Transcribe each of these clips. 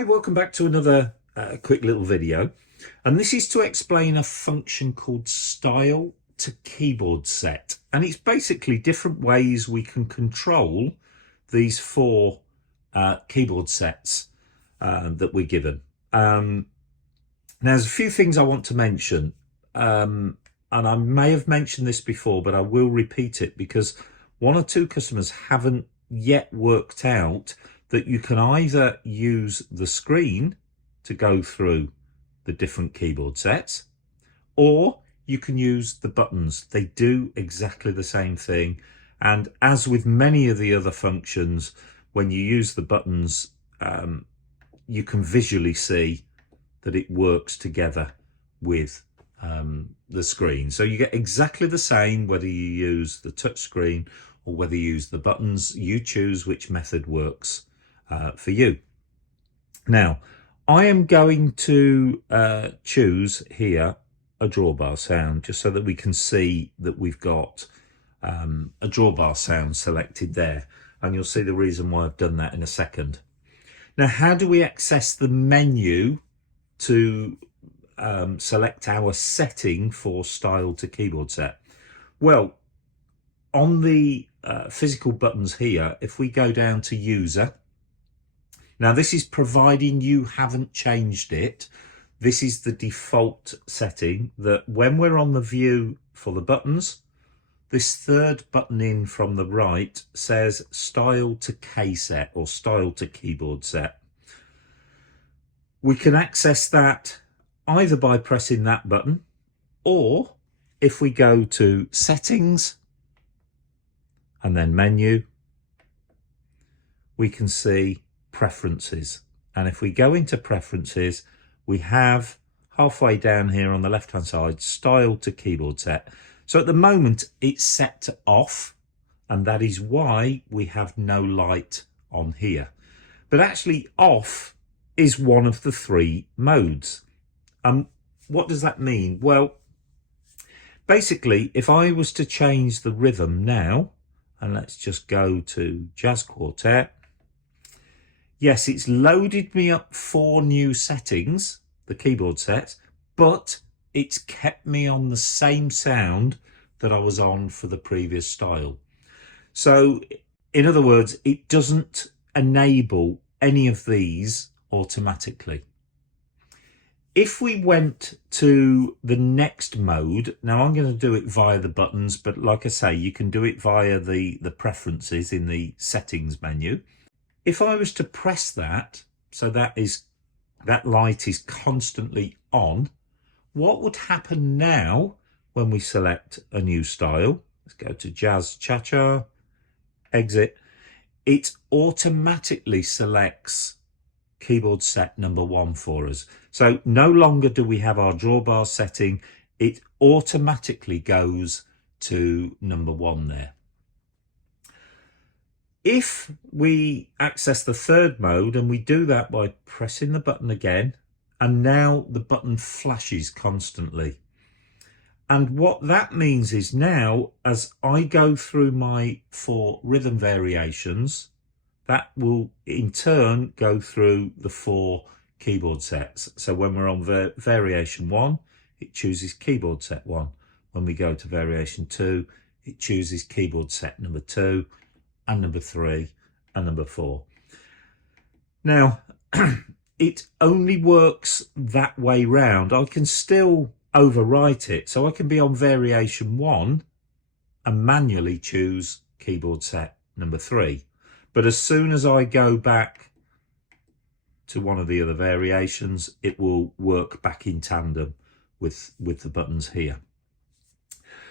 Hi, welcome back to another quick little video, and this is to explain a function called style to keyboard set, and it's basically different ways we can control these four keyboard sets that we're given. Now there's a few things I want to mention, and I may have mentioned this before, but I will repeat it because one or two customers haven't yet worked out that you can either use the screen to go through the different keyboard sets, or you can use the buttons. They do exactly the same thing. And as with many of the other functions, when you use the buttons, you can visually see that it works together with the screen. So you get exactly the same whether you use the touch screen or whether you use the buttons. You choose which method works for you. Now, I am going to choose here a drawbar sound, just so that we can see that we've got a drawbar sound selected there, and you'll see the reason why I've done that in a second. Now, how do we access the menu to select our setting for style to keyboard set? Well, on the physical buttons here, if we go down to user, now this is providing you haven't changed it. This is the default setting, that when we're on the view for the buttons, this third button in from the right says style to K set or style to keyboard set. We can access that either by pressing that button, or if we go to settings and then menu, we can see preferences. And if we go into preferences, we have halfway down here on the left hand side style to keyboard set. So at the moment it's set to off, and that is why we have no light on here. But actually off is one of the three modes. What does that mean? Well, basically, if I was to change the rhythm now, and let's just go to jazz quartet, yes, it's loaded me up 4 new settings, the keyboard set, but it's kept me on the same sound that I was on for the previous style. So in other words, it doesn't enable any of these automatically. If we went to the next mode, now I'm going to do it via the buttons, but like I say, you can do it via the preferences in the settings menu. If I was to press that, so that light is constantly on, what would happen now when we select a new style? Let's go to jazz cha-cha, exit. It automatically selects keyboard set number 1 for us. So no longer do we have our drawbar setting, it automatically goes to number 1 there. If we access the third mode, and we do that by pressing the button again, and now the button flashes constantly. And what that means is now, as I go through my 4 rhythm variations, that will in turn go through the 4 keyboard sets. So when we're on variation 1, it chooses keyboard set 1. When we go to variation 2, it chooses keyboard set number 2, and number 3, and number 4. Now, it only works that way round. I can still overwrite it, so I can be on variation 1 and manually choose keyboard set number 3. But as soon as I go back to one of the other variations, it will work back in tandem with the buttons here.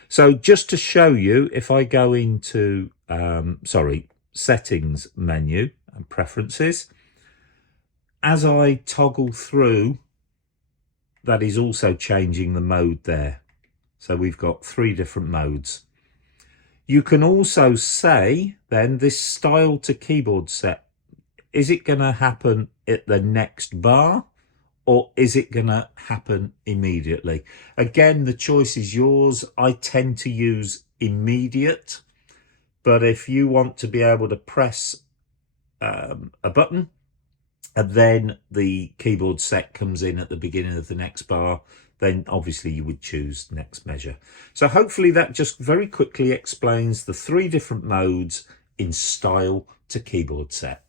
So just to show you, if I go into settings menu and preferences, as I toggle through, that is also changing the mode there. So we've got 3 different modes. You can also say then, this style to keyboard set, is it going to happen at the next bar, or is it going to happen immediately? Again, the choice is yours. I tend to use immediate, but if you want to be able to press a button and then the keyboard set comes in at the beginning of the next bar, then obviously you would choose next measure. So hopefully that just very quickly explains the 3 different modes in style to keyboard set.